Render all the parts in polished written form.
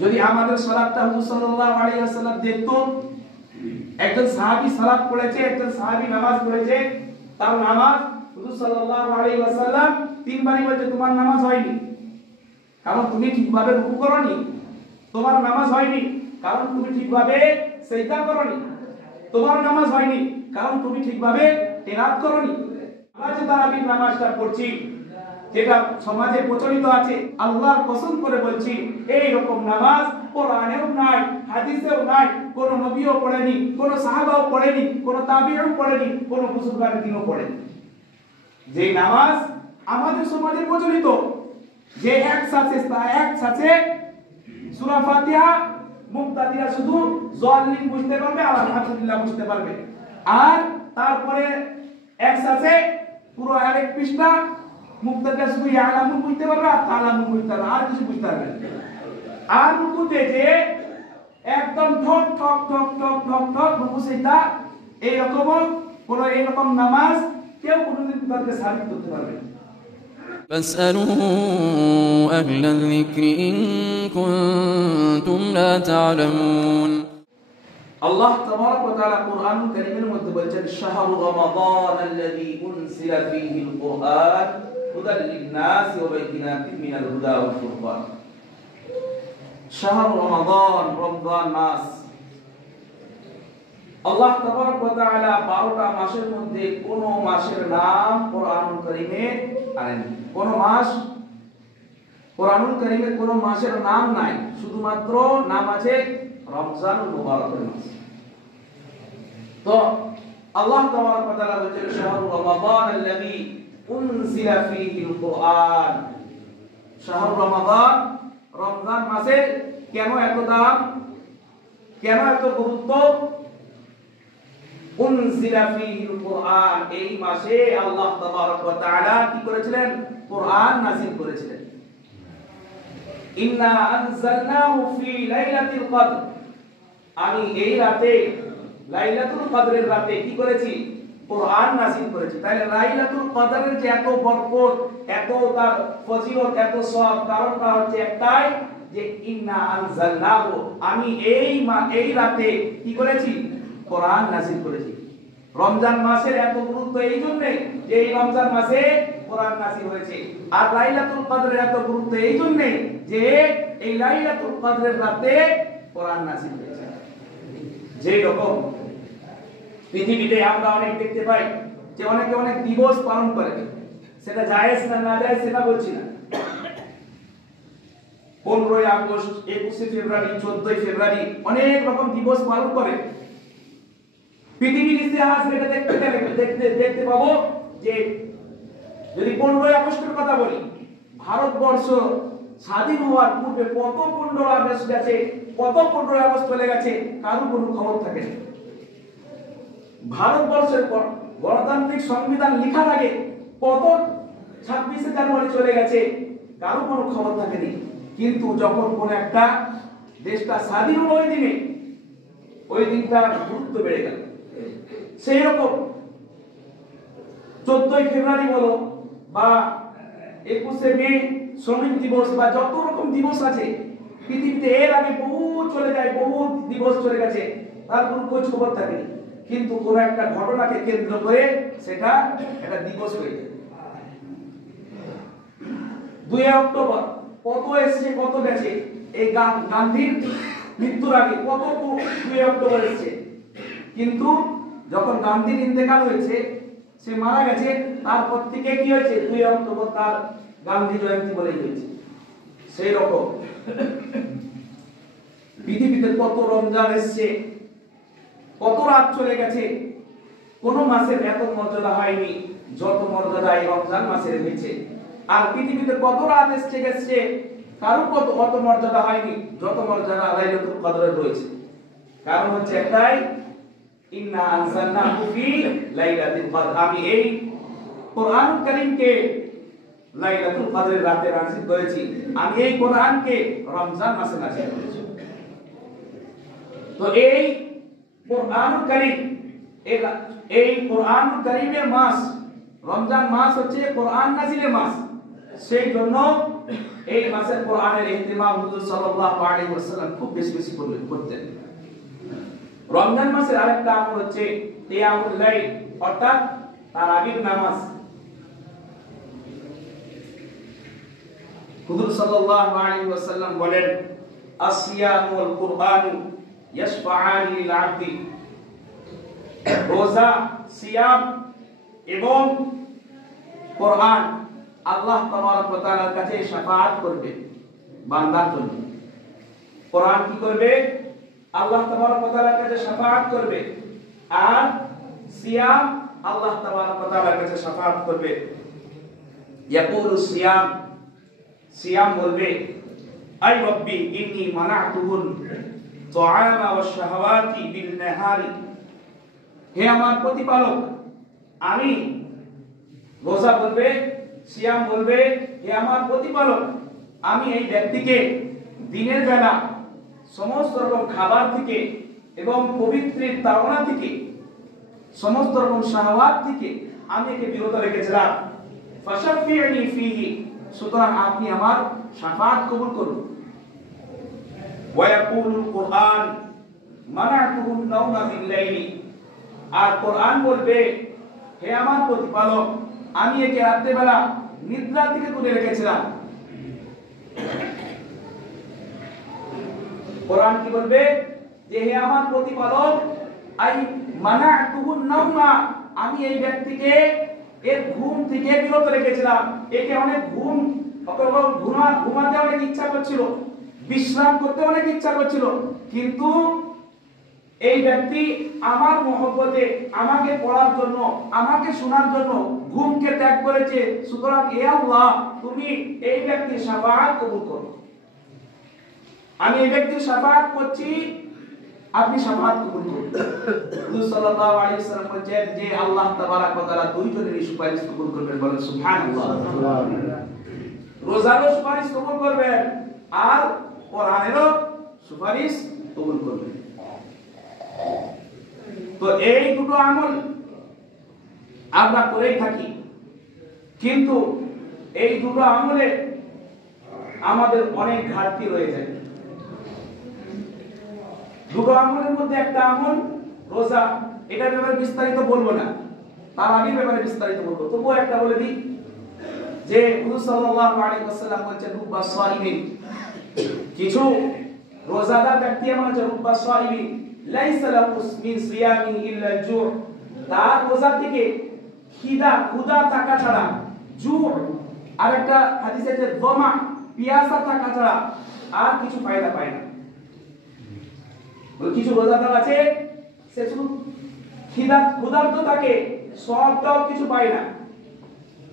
যদি আমাদের সালাতটা হুজুর সাল্লাল্লাহু আলাইহি ওয়াসাল্লাম দেখতো, একজন সাহাবী সালাত পড়েছে, একজন সাহাবী নামাজ পড়েছে, তার নামাজ হুজুর সাল্লাল্লাহু আলাইহি ওয়াসাল্লাম তিনবারই বলছে তোমার নামাজ হয়নি, কারণ তুমি ঠিকভাবে রুকু করনি। তোমার নামাজ হয়নি কারণ তুমি ঠিকভাবে সিজদা করনি। তোমার নামাজ হয়নি কারণ তুমি ঠিকভাবে কিরাত করনি। আমরা যে তারাবির নামাজটা পড়ছি, যেটা সমাজে প্রচলিত আছে, আল্লাহর কসম করে বলছি এই রকম নামাজ কোরআনেও নাই, হাদিসেও নাই, কোন নবীও পড়েনি, কোন সাহাবাও পড়েনি, কোন তাবিঈও পড়েনি, কোন বুজুর্গানের দিনও পড়েনি। যে নামাজ আমাদের সমাজে প্রচলিত, যে একসাথে সূরা ফাতিহা মুক্তাদিরা শুধু জালিম বুঝতে পারবে আর আলহামদুলিল্লাহ বুঝতে পারবে, আর তারপরে একসাথে পুরো আরেক পৃষ্ঠা মুক্তাদিরা শুধু ইয়ালামু বুঝতে পারবে আর তালামু বুঝতে পারবে, আর কিছু বুঝতে পারবে না। আর রুকুতে যে একদম ঠক ঠক ঠক ঠক ঠক ঠক রুকু সিজদা, এইরকম নামাজ কেউ কোনোদিন তাদেরকে সাবিত করতে পারবে না। فاسألوا أهل الذكر إن كنتم لا تعلمون। আল্লাহ তাবারাক ওয়া তাআলা কুরআনুল কারীমের মধ্যে বলেছেন শাহরু রমাদান আল্লাযী উনসিলা ফীহিল কুরআন হুদাল লিন-নাস ওয়া বাইয়িনাতিন মিনাল হুদা ওয়াল ফুরকান। শাহরু রমাদান, রমজান মাস। আল্লাহ তাবারাক ওয়া তাআলা 12টা মাসের মধ্যে কোন মাসের নাম কুরআনুল কারীমে আনেননি। কোন মাস কুরআনুল কারীমে কোন মাসের নাম নাই, শুধুমাত্র নাম আছে রমজানুল মুবারকের মাস। তো আল্লাহ তাবারাক ওয়া তাআলা বলেছেন শাহরু রমাদান আল্লাযী উনজিলা ফীহিল কুরআন। শাহরু রমাদান, রমজান মাসে কেন এত দাম, কেন এত গুরুত্ব? উনজিলা ফীহিল কুরআন, এই মাসে আল্লাহ তাবারাক ওয়া তাআলা কি করেছিলেন? কুরআন নাযিল করেছিলেন। ইন্না আনজালনাহু ফী লাইলাতিল কদর, আমি এই রাতে লাইলাতুল কদরের রাতে কি করেছি? কুরআন নাযিল করেছি। তাহলে লাইলাতুল কদরের যে এত বরকত, এত তার ফজিলত, এত সওয়াব, কারণটা হচ্ছে একটাই যে ইন্না আনজালনাহু, আমি এই রাতে কি করেছি? কোরআন নাযিল করেছি। রমজান মাসের এত গুরুত্ব এই জন্য যে এই রমজান মাসে কোরআন নাযিল হয়েছে, আর লাইলাতুল কদরের এত গুরুত্ব এই জন্য যে এই লাইলাতুল কদরের রাতে কোরআন নাযিল হয়েছে। যে রকম পৃথিবীতে আমরা অনেক দেখতে পাই যে অনেকে অনেক দিবস পালন করে, সেটা জায়েজ না না জায়েজ সেটা বলছি না। 15ই আগস্ট, 21শে ফেব্রুয়ারি, 14ই ফেব্রুয়ারি অনেক রকম দিবস পালন করে। পৃথিবীর ইতিহাস এটা দেখতে পাবো যে যদি 15ই আগস্টের কথা বলি, ভারতবর্ষ স্বাধীন হওয়ার পূর্বে কত 15 আগস্ট গেছে, কত 15 আগস্ট চলে গেছে, কারো কোনো খবর থাকে না। ভারতবর্ষের গণতান্ত্রিক সংবিধান লেখার আগে কত 26শে জানুয়ারি চলে গেছে, কারো কোনো খবর থাকেনি। কিন্তু যখন কোন একটা দেশটা স্বাধীন হলো ওই দিনটার গুরুত্ব বেড়ে গেল। সেই রকম 14ই ফেব্রুয়ারি বলো বা 21শে মে শ্রমিক দিবস বা যত রকম দিবস আছে পৃথিবীতে, এর আগে বহু চলে যায়, বহু দিবস চলে গেছে, তার কোনো খোঁজ খবর থাকেনি। কিন্তু কোন একটা ঘটনাকে কেন্দ্র করে সেটা একটা দিবস হয়ে যায়। 2 অক্টোবর কত এসেছে কত গেছে, এই গান্ধীর মৃত্যুর আগে কত 2 অক্টোবর এসেছে, কিন্তু যখন গান্ধীর ইন্তেকাল হয়েছে, সে মারা গেছে, তারপর থেকে কি হয়েছে? 2 অক্টোবর তার গান্ধী জয়ন্তী বলে হয়েছে। সেই রকম পৃথিবীতে কত রমজান এসেছে, কত রাত চলে গেছে, কোন মাসের এত মর্যাদা হয়নি যত মর্যাদা এই রমজান মাসের হয়েছে। আর পৃথিবীতে কত রাত এসেছে গেছে, কারো অত মর্যাদা হয়নি যত মর্যাদা লাইলাতুল কদরের রয়েছে। কারণ হচ্ছে একটাই, ইন্না আনজালনাহু ফী লাইলাতিল কদর, আমি এই কোরআনুল কারীমকে লাইলাতুল কদরের রাতে নাযিল করেছি, আমি এই কোরআনকে রমজান মাসে নাযিল করেছি। তো এই কোরআনুল কারীম, এই কোরআনুল কারীমের মাস রমজান মাস হচ্ছে কোরআন নাযিলের মাস। সেই জন্য এই মাসের কোরআনের ইহতিমাম হুজুর সাল্লাল্লাহু আলাইহি ওয়াসাল্লাম খুব বেশি বেশি করতেন। রমজান মাসের আরেকটা আমল হচ্ছে কিয়ামুল লাইল, অর্থাৎ তারাবির নামাজ। হুজুর সাল্লাল্লাহু আলাইহি ওয়াসাল্লাম বলেন, আসিয়ামু ওয়াল কুরআনু ইয়াশফাআনি লিল আবদি। রোজা, সিয়াম এবং কোরআন আল্লাহ তাবারক ওয়া তাআলার কাছে শাফাআত করবে বান্দার জন্য। কোরআন কি করবে? আল্লাহ তাবারক ওয়া তাআলার কাছে শাফাআত করবে, আর সিয়াম আল্লাহ তাবারক ওয়া তাআলার কাছে শাফাআত করবে। ইয়াকুলু সিয়াম, সিয়াম বলবে, আই রব্বি ইন্নী মানাতুহুন তুআমা ওয়াশ শাহাওয়াতি বিন নাহারি। হে আমার প্রতিপালক, আমি, রোজা বলবে, সিয়াম বলবে, হে আমার প্রতিপালক, আমি এই ব্যক্তিকে দিনের বেলা সমস্ত রকম খাবার থেকে এবং পবিত্রের তাড়না থেকে, সমস্ত রকম শাহওয়াত থেকে আমি একে বিরত রেখেছিলাম। ফাশাফিনি ফিহি, সুতরাং আপনি আমার শাফাআত কবুল করুন। ওয়া ইয়াকুলুল কুরআন মানাতুহুন নাওমা বিল লাইলি, আর কোরআন বলবে, হে আমার প্রতিপালক, আমি একে রাতের বেলা নিদ্রা থেকে দূরে রেখেছিলাম। কোরআন কি বলবে? যে হে আমার প্রতিপালক, আই মানাতুহুন নাওমা, আমি এই ব্যক্তিকে এর ঘুম থেকে বিরত রেখেছিলাম। একে অনেক ঘুমাতে অনেক ইচ্ছা করছিল, বিশ্রাম করতে অনেক ইচ্ছা করছিল, কিন্তু এই ব্যক্তি আমার মহব্বতে আমাকে পড়ার জন্য, আমাকে শোনার জন্য ঘুমকে ত্যাগ করেছে। সুতরাং হে আল্লাহ, তুমি এই ব্যক্তির শাফাআত কবুল করো। আমি এই ব্যক্তির শাফাআত করছি, আপনি শাফাআত কবুল করুন। হুজুর সাল্লাল্লাহু আলাইহি ওয়াসাল্লাম বলেছেন যে আল্লাহ তাবারক ওয়া তাআলা দুইজনেরই সুপারিশ কবুল করবেন, বলেন সুবহানাল্লাহ। রোজারও সুপারিশ কবুল করবেন, আর কোরআনেরও সুপারিশ কবুল করবেন। তো এই দুটো আমল আমরা করেই থাকি, কিন্তু এই দুটো আমলে আমাদের অনেক ঘাটতি রয়ে যায়। দুটো আমলের মধ্যে একটা আমল রোজা, এটার ব্যাপারে বিস্তারিত বলবো না, তারাবির ব্যাপারে বিস্তারিত বলবো। তবুও একটা বলে দিই যে হুজুর সাল্লাল্লাহু আলাইহি ওয়াসাল্লাম বলেছেন, রুব্বা সাইমিন, কিছু রোজাদার ব্যক্তি এমন আছে, রুব্বা সাইমিন লাইসা লাহু মিন সিয়ামিহি ইল্লা জু', তার রোজা থেকে ক্ষুধা থাকা ছাড়া, জু', আর একটা হাদিসে আছে দমা, পিয়াসা থাকা ছাড়া আর কিছু ফায়দা পায় না। কিছু রোজাদার আছে, সে শুধু ক্ষুধার্ত থাকে, সবটাও কিছু পায় না,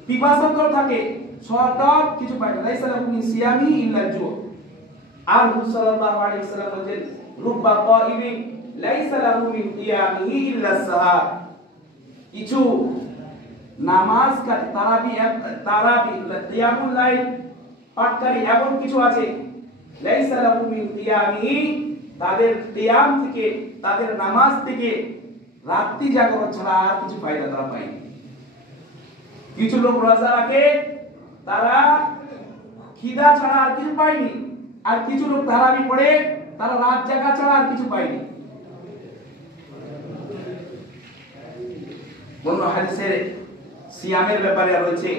পিপাসার্ত থাকে, সবটাও কিছু পায় না। লাইসা লাহু মিন সিয়ামিহি ইল্লা জু'। আর হুজুর সাল্লাল্লাহু আলাইহি ওয়াসাল্লাম বলেন, রুব্বা কাইমিন লাইসা লাহু মিন কিয়ামিহি ইল্লা সাহার। কিছু নামাজ তারাবি কিয়ামুল লাইল পাঠকারী এমন কিছু আছে, লাইসা লাহু মিন কিয়ামিহি, তাদের কিয়াম থেকে, তাদের নামাজ থেকে রাত্রি জাগরণ ছাড়া আর কিছু ফায়দা তারা পায়নি। কিছু লোক রোজা রাখে, তারা খিদা ছাড়া আর কিছু পায়নি, আর কিছু লোক তারাবি পড়ে, তারা রাত জাগা ছাড়া আর কিছু পায়নি। অন্য হাদিসে সিয়ামের ব্যাপারে রয়েছে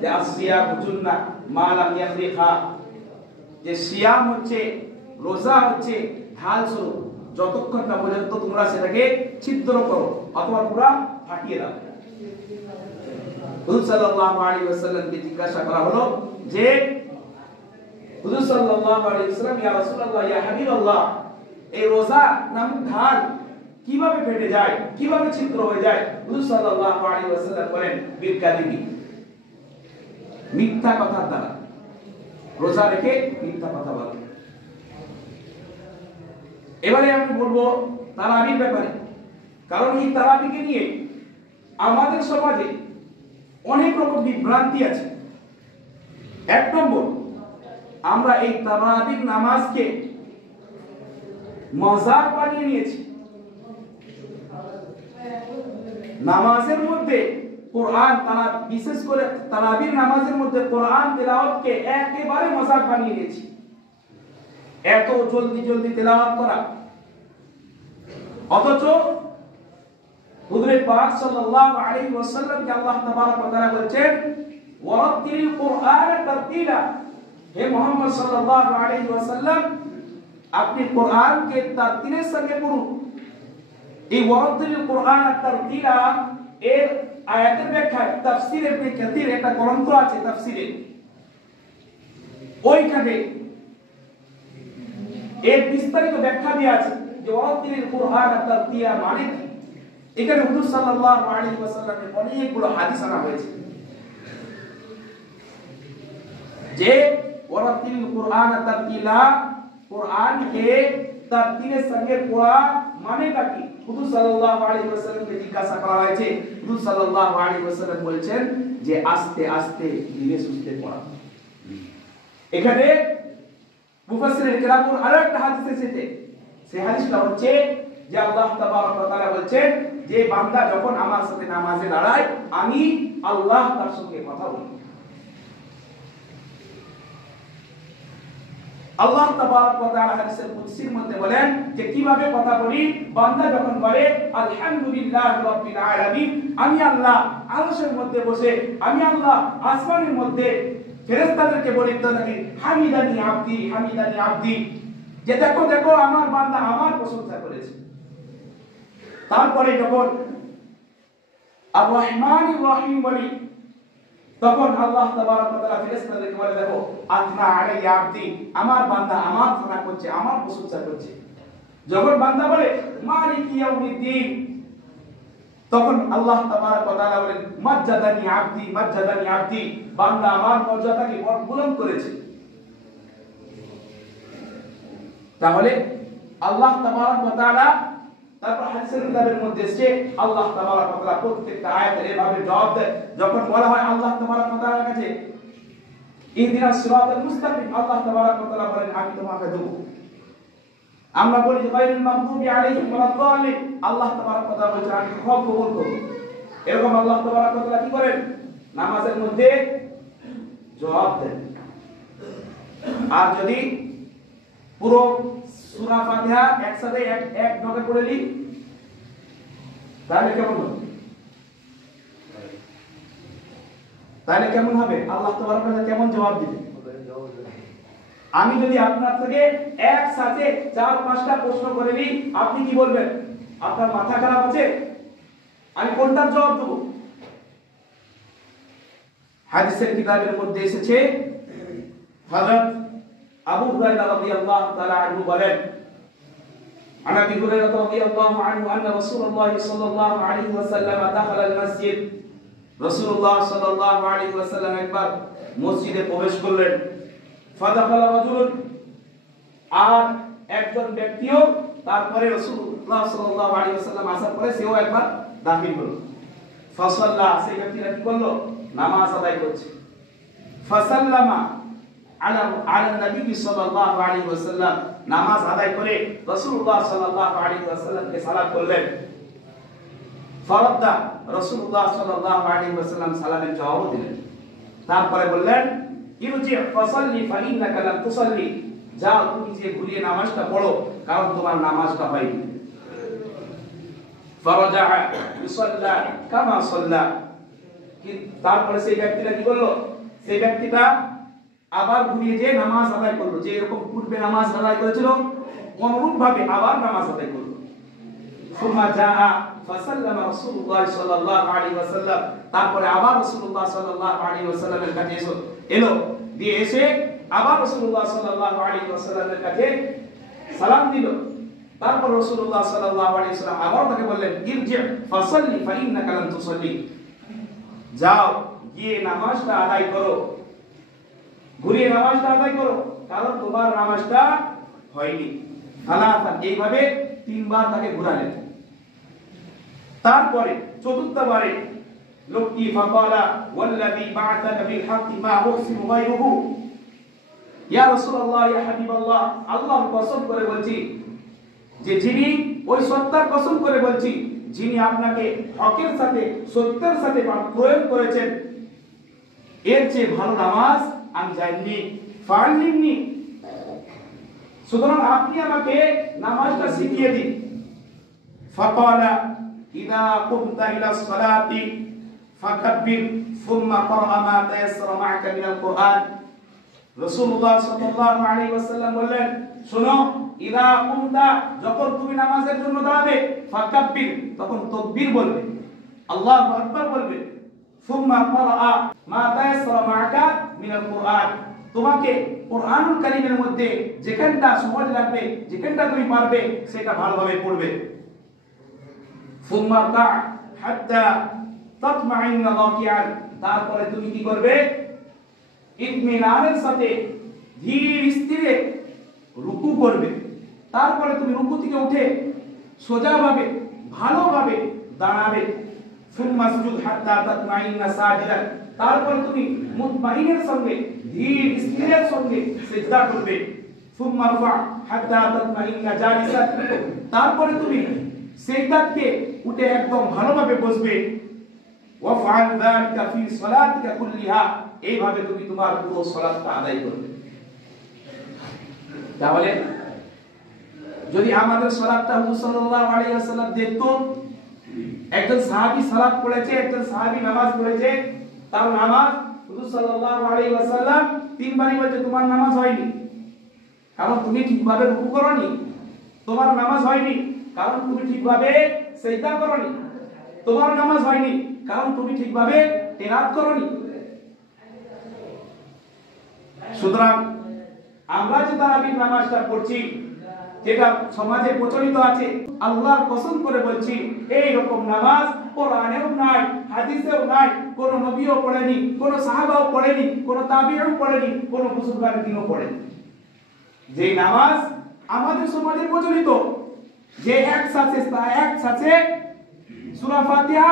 যে আসিয়ামু জুন্না মা লাম ইয়াখরিখা, যে সিয়াম হচ্ছে, রোজা হচ্ছে ঢাল স্বরূপ, যতক্ষণ না পর্যন্ত তোমরা সেটাকে ছিদ্র করো অথবা পুরা ফাটিয়ে দাও। হুজুর সাল্লাল্লাহু আলাইহি ওয়াসাল্লামকে জিজ্ঞাসা করা হলো যে হুজুর সাল্লাল্লাহু আলাইহি ওয়াসাল্লাম, ইয়া রাসূলুল্লাহ, ইয়া হাবিবাল্লাহ, এই রোজা নামক ঢাল কিভাবে ফেটে যায়, কিভাবে ছিদ্র হয়ে যায়? হুজুর সাল্লাল্লাহু আলাইহি ওয়াসাল্লাম বলেন, বিল কাযিবি, মিথ্যা কথার দ্বারা। রোজা রেখে মিথ্যা কথা বলা। এবারে আমি বলবো তারাবির ব্যাপারে, কারণ এই তারাবিকে নিয়ে আমাদের সমাজে অনেক রকম বিভ্রান্তি আছে। এক নম্বর, আমরা এই তারাবির নামাজকে মজাক বানিয়ে নিয়েছি। নামাজের মধ্যে কোরআন তারা বিশেষ করে তারাবির নামাজের মধ্যে কোরআন তেলাওয়াতকে একেবারে মজাক বানিয়ে দিয়েছে। এত জলদি জলদি তেলাওয়াত করা, অথচ হুজুরে পাক সাল্লাল্লাহু আলাইহি ওয়াসাল্লাম কে আল্লাহ তাবারক ওয়া তাআলা বলেছেন ওয়ারাতিল কুরআন তারতিলা, হে মুহাম্মদ সাল্লাল্লাহু আলাইহি ওয়াসাল্লাম আপনি কোরআনকে তারতিলের সঙ্গে পড়ুন। এই ওয়ারাতিল কুরআন তারতিলা এর আয়াতের ব্যাখ্যা তাফসীর ইবনে কাসির একটা গ্রন্থ আছে তাফসীরে, ওইখানে এর বিস্তারিত ব্যাখ্যা দেওয়া আছে যে ওয়ারাতিল কুরআন তারতিলা মানে কি। এখানে হুজুর সাল্লাল্লাহু আলাইহি ওয়াসাল্লামের অনেকগুলো হাদিস আনা হয়েছে যে ওয়ারাতিল কুরআন তারতিলা, কোরআনকে তারতিলের সঙ্গে পড়া মানেটা কি। হুজুর সাল্লাল্লাহু আলাইহি ওয়াসাল্লামকে জিজ্ঞাসা করা হয়েছে, হুজুর সাল্লাল্লাহু আলাইহি ওয়াসাল্লাম বলেছেন যে আস্তে আস্তে ধীরে সুস্থে পড়া। এখানে মুফাসসিরিন কেরামুর আরো একটা হাদিস এসেছে, সেই হাদিসটা হচ্ছে যে আল্লাহ তাবারক ওয়া তাআলা বলেছেন যে বান্দা যখন আমার সাথে নামাজে দাঁড়ায় আমি আল্লাহ তার সঙ্গে কথা বলি। আল্লাহ তাবারক ওয়া তাআলা হাদিসের কুদসির মধ্যে বলেন যে কিভাবে কথা বলি, বান্দা যখন বলে আলহামদুলিল্লাহি রাব্বিল আলামিন, আমি আল্লাহ আরশের মধ্যে বসে, আমি আল্লাহ আসমানের মধ্যে ফেরেশতাদেরকে বলতে থাকি হামিদানি আবদি হামিদানি আবদি, যে দেখো দেখো আমার বান্দা আমার প্রশংসা করেছে। তারপরে যখন আর রহমানির রহিম বলি তখন আল্লাহ তাবারক ওয়া তাআলা ফেরেশতাদেরকে বলে দেখো আতনা আলাইয়া আবদি, আমার বান্দা আমার থানা করছে, আমার প্রশংসা করছে। যখন বান্দা বলে মালিকি ইয়াউমিদ্দিন তখন আল্লাহ তাবারক ওয়া তাআলা বলেন মাজ্জাদানি আবদি মাজ্জাদানি আবদি, বান্দা আমার মর্যাদাকে বুলন্দ করেছে। তাহলে আল্লাহ তাবারক ওয়া তাআলা তারপর হাদিসের কিতাবের মধ্যে এসেছে আল্লাহ তাবারক ওয়া তাআলা প্রত্যেকটা আয়াতের এভাবে জবাব দেয়। যখন বলা হয় আল্লাহ তাবারক ওয়া তাআলার কাছে ইহদিনাস সিরাতাল মুস্তাকিম, আল্লাহ তাবারক ওয়া তাআলা বলেন আমি তোমাকে দেব। আমরা বলি যে গায়রুল মাগদুবি আলাইহিম ওয়ালাদ-দাল্লিন, আল্লাহ তাবারক ওয়া তাআলা বলেন আমি সব কবুল করব। এরকম আল্লাহ তাবারক ওয়া তাআলা কি করেন নামাজের মধ্যে জবাব দেন। আর যদি পুরো সূরা ফাতিহা একসাথে এক ঢোকে পড়ে নি তাহলে কেমন হবে? তাহলে কেমন হবে? আল্লাহ তাবারক ওয়া তাআলা কেমন জবাব দিবেন? আমি যদি আপনার থেকে একসাথে 4-5টা প্রশ্ন করে নিই আপনি কি বলবেন? আপনার মাথা খারাপ আছে? আমি কোনটার জবাব দেব? হাদিসের কিতাবের মধ্যে এসেছে হযরত আবু হুরায়রা রাদিয়াল্লাহু তাআলা আনহু বলেন عن ابي هريره رضي الله عنه ان رسول الله صلى الله عليه وسلم دخل المسجد, রাসূলুল্লাহ সাল্লাল্লাহু আলাইহি ওয়াসাল্লাম একবার মসজিদে প্রবেশ করলেন। ফাদাখাল রাজুল, আর একজন ব্যক্তিও তারপরে রাসূলুল্লাহ সাল্লাল্লাহু আলাইহি ওয়াসাল্লাম আসার পরে সেও একবার দাখিল হলো। ফাসাল্লা, সেই ব্যক্তিটা কি করলো? নামাজ আদায় করছে। ফাসাল্লামা আলা নবী সাল্লাল্লাহু আলাইহি ওয়াসাল্লাম, নামাজ আদায় করে রাসূলুল্লাহ সাল্লাল্লাহু আলাইহি ওয়াসাল্লামকে সালাম করলেন। ফারাদ্দা, রাসূলুল্লাহ সাল্লাল্লাহু আলাইহি ওয়াসাল্লাম সালামের জবাব দিলেন। তারপরে বললেন ইরজি ফাসাল্লি ফাইন্নাকা লাম তুসাল্লি, যাও তুমি যে ঘুরিয়ে নামাজটা পড়ো কারণ তোমার নামাজটা হয়নি। ফারাজা ইসাল্লা কামা সাল্লা, তারপরে সেই ব্যক্তিটা কি করলো? সেই ব্যক্তিটা আবার ঘুরিয়ে যে নামাজ আদায় করলো, যে এরকম পূর্বে নামাজ আদায় করেছিল অনুরূপ ভাবে আবার নামাজ আদায় করলো। সুম্মা জাআ ফাসাল্লামা রাসূলুল্লাহ সাল্লাল্লাহু আলাইহি ওয়াসাল্লাম, তারপরে আবার রাসূলুল্লাহ সাল্লাল্লাহু আলাইহি ওয়াসাল্লামের কাছে এলো, দিয়ে এসে আবার রাসূলুল্লাহ সাল্লাল্লাহু আলাইহি ওয়াসাল্লামের কাছে সালাম দিল। তারপর রাসূলুল্লাহ সাল্লাল্লাহু আলাইহি ওয়াসাল্লাম আবার তাকে বললেন ইরজি ফাসাল্লি ফাইন্নাকা লাম তুসাল্লি, যাও গিয়ে নামাজটা আদায় করো, ঘুরিয়ে নামাজটা আদায় করো কারণ তোমার নামাজটা হয়নি। সালাতান, এইভাবে 3 বার তাকে ঘুরালেন। তারপরে চতুর্থবারে লোকটি ফাকালা ওয়াল্লাযী বা'আতাকা বিল হাক্কি মা উহসিনু গায়রুহু, ইয়া রাসূলুল্লাহ ইয়া হাবিবাল্লাহ, আল্লাহর কসম করে বলছি যে যিনি, ওই সত্তার কসম করে বলছি যিনি আপনাকে হকের সাথে সত্যের সাথে প্রয়োগ করেছেন, এর চেয়ে ভালো নামাজ আমি জানি ফাআল্লিমনি। সুতরাং আপনি আমাকে নামাজটা শিখিয়ে দিন। ফাকালা ইযা কুমতা ইলা সলাতি ফাকাব্বির সুম্মা ক্বরা মা তায়াসসারা মা'আকা মিনাল কুরআন। রাসূলুল্লাহ সাল্লাল্লাহু আলাইহি ওয়াসাল্লাম বললেন, শোনো, ইযা কুমতা, যখন তুমি নামাজের জন্য দাঁড়াবে, ফাকাব্বির, তখন তাকবীর বলবে, আল্লাহু আকবার বলবে, সুম্মা ক্বরা মা তায়াসসারা মা'আকা মিনাল কুরআন, তোমাকে কোরআনুল কারীমের মধ্যে যেখানটা সহজ লাগবে, যেখানটা তুমি পারবে সেটা ভালোভাবে পড়বে। সুম্মা কা হাত্তা তাতমাইন্না রাকিআন, তারপরে তুমি কি করবে? ইতমিনানের সাথে ধীর স্থিরে রুকু করবে। তারপরে তুমি রুকু থেকে উঠে সোজাভাবে ভালোভাবে দাঁড়াবে। সুম্মা সুজুদ হাত্তা তাতমাইন্না সাজিদান, তারপরে তুমি মুতমাইনের সঙ্গে ধীর স্থিরের সঙ্গে সিজদা করবে। সুম্মা রফা হাত্তা তাতমাইন্না জালিসান, তারপরে তুমি সিজদাতে উঠে একদম ভালোভাবে বসবে। ওয়াফআল যালিকা ফি সলাতিকা কুল্লিহা, এইভাবে তুমি তোমার পুরো সালাতটা আদায় করবে। তাহলে যদি আমাদের সালাতটা হুজুর সাল্লাল্লাহু আলাইহি ওয়াসাল্লাম দেখতো, একজন সাহাবী সালাত পড়েছে, একজন সাহাবী নামাজ পড়েছে, তার নামাজ হুজুর সাল্লাল্লাহু আলাইহি ওয়াসাল্লাম তিনবারই বলছে তোমার নামাজ হয়নি, কারণ তুমি ঠিকভাবে রুকু করনি। তোমার নামাজ হয়নি কারণ তুমি ঠিকভাবে সিজদা করনি। তোমার নামাজ হয়নি কারণ তুমি ঠিকভাবে তেলাওয়াত করনি। সুতরাং আমরা যে তারাবির নামাজটা পড়ছি, যেটা সমাজে প্রচলিত আছে, আল্লাহর কসম করে বলছি, এই রকম নামাজ কোরআনেও নাই, হাদিসেও নাই, কোন নবীও পড়েনি, কোন সাহাবাও পড়েনি, কোন তাবিঈও পড়েনি, কোন বুজুর্গানের দিনও পড়েনি। যে নামাজ আমাদের সমাজে প্রচলিত, যে একসাথে সূরা ফাতিহা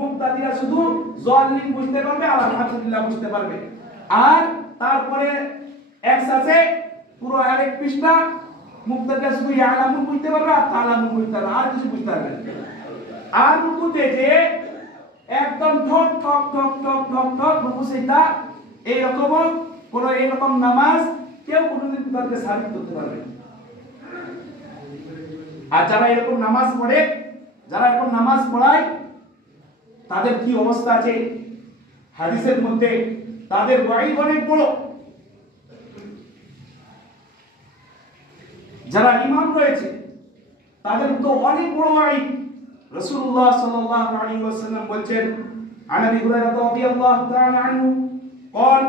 মুক্তাদিরা শুধু যালিম বুঝতে পারবে আর আলহামদুলিল্লাহ বুঝতে পারবে, আর তারপরে একসাথে পুরো আরেক পৃষ্ঠা মুক্তাদিরা শুধু ইয়ালামু বুঝতে পারবে আর তালামু বুঝতে পারবে, আর কিছু বুঝতে পারবে না। আর রুকুতে যে একদম ঠক ঠক ঠক ঠক ঠক ঠক রুকু সিজদা, এইরকম নামাজ কেউ কোনোদিন তাদেরকে সাবিত করতে পারবে না। আর যারা এরকম নামাজ পড়ে, যারা এরকম নামাজ পড়ায়, তাদের কি অবস্থা আছে হাদিসের মধ্যে, তাদের ওয়াইদ অনেক বড়। যারা ইমাম রয়েছে তাদের তো অনেক বড় ওয়াইদ। রাসূলুল্লাহ সাল্লাল্লাহু আলাইহি ওয়াসাল্লাম বলেন, আন আবি হুরায়রা রাদিয়াল্লাহু তাআলা আনহু قال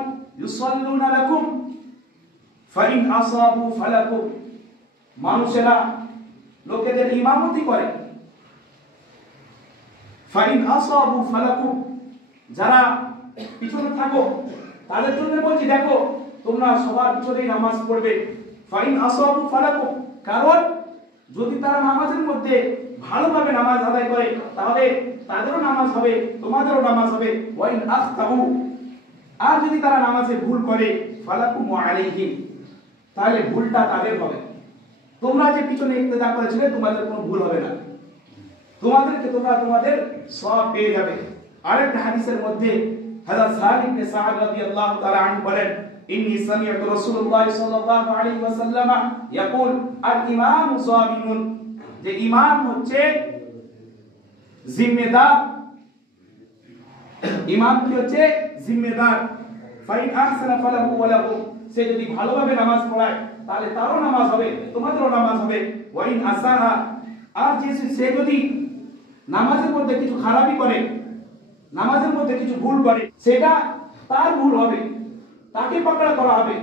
يصلون لكم فإن أصابوا فلكم, মানুষেরা লোকেদের ইমামতি করে, ফাইন আসাবু ফালাকুম, যারা পিছনে থাকো তাদের জন্য বলছি, দেখো তোমরা সবার পিছনেই নামাজ পড়বে। ফাইন আসাবু ফালাকুম, কারণ যদি তারা নামাজের মধ্যে ভালোভাবে নামাজ আদায় করে তাহলে তাদেরও নামাজ হবে, তোমাদেরও নামাজ হবে। ওয়াইন আখতাউ, আর যদি তারা নামাজে ভুল করে, ফালাকুম আলাইহিম, তাহলে ভুলটা তাদের হবে। তোমরা যে পিছনে ইক্তেদা করেছিলে তোমাদের কোনো ভুল হবে না, তোমরা তোমাদের সওয়াব পেয়ে যাবে। আরেকটা হাদিসের মধ্যে হযরত সাহেব ইবনে সাদ রাদিয়াল্লাহু তাআলা আনহু বলেন, ইন্নী সামি'তু রাসূলুল্লাহ সাল্লাল্লাহু আলাইহি ওয়াসাল্লাম ইয়াকুল আল ইমামু যামিনুন, যে ইমাম হচ্ছে জিম্মেদার, ইমাম কি হচ্ছে জিম্মেদার। ফাইন আহসানা ফালাহু ওয়া লাহু, সে যদি ভালোভাবে নামাজ পড়ায় তাহলে তারও নামাজ হবে, তোমাদেরও নামাজ হবে। ওয়াইন আসাহা, আর সে যদি নামাজের মধ্যে কিছু খারাপি করে, নামাজের মধ্যে কিছু ভুল করে, সেটা তার ভুল হবে, তাকে পাকড়া করা হবে,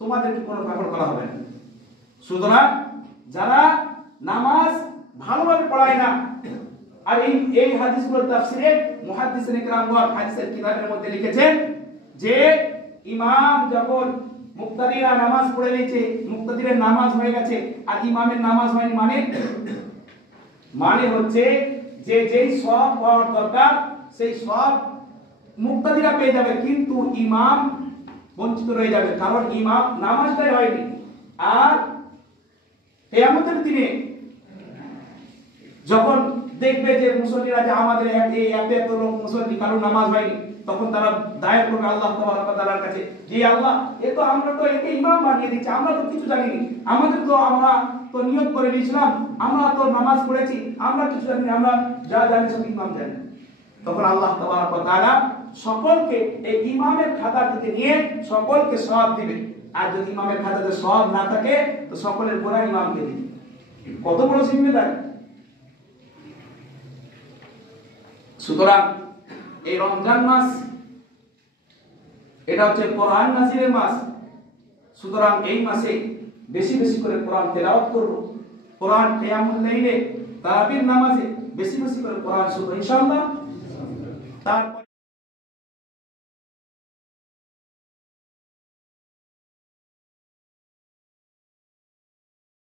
তোমাদেরকে কোনো পাকড় করা হবে না। সুতরাং যারা নামাজ ভালোভাবে পড়ায় না, আর এই হাদিসগুলোর তাফসিরে মুহাদ্দিসিন ইকরামগণ হাদিসের কিতাবের মধ্যে লিখেছেন যে ইমাম যখন মুক্তাদিরা নামাজ পড়ে নিয়েছে, মুক্তাদিরের নামাজ হয়ে গেছে আর ইমামের নামাজ হয়নি, মানে হচ্ছে যে যেই সওয়াব পাওয়ার দরকার সেই সওয়াব মুক্তাদিরা পেয়ে যাবে, কিন্তু ইমাম বঞ্চিত রয়ে যাবে, কারণ ইমাম নামাজটাই হয়নি। আর কিয়ামতের দিনে যখন দেখবে যে মুসল্লিরা যে আমাদের এই এত লোক মুসল্লি কারো নামাজ হয়নি, তখন তারা দায়ের করবে আল্লাহ তাআলার কাছে, যে আল্লাহ আমরা তো একে ইমাম বানিয়ে দিচ্ছি, আমরা তো কিছু জানিনি, আমরা তো নিয়ত করে নিয়েছিলাম, আমরা তো নামাজ পড়েছি, আমরা কিছু জানি, আমরা যা জানি সব ইমাম জানি। তখন আল্লাহ তাআলা সকলকে এই ইমামের খাতা থেকে নিয়ে সকলকে সওয়াব দিবে। আর যদি ইমামের খাতাতে সওয়াব না থাকে তো সকলের গোনা ইমামকে দিবে। কত বড় জিম্মেদারি! সুতরাং এই রমজান মাস এটা হচ্ছে কোরআন নাযিলের মাস। সুতরাং এই মাসে বেশি বেশি করে কোরআন তেলাওয়াত করব, কোরআন কিয়ামুল লাইলে তারাবির নামাজে বেশি বেশি করে কোরআন শুনব ইনশাআল্লাহ। তারপর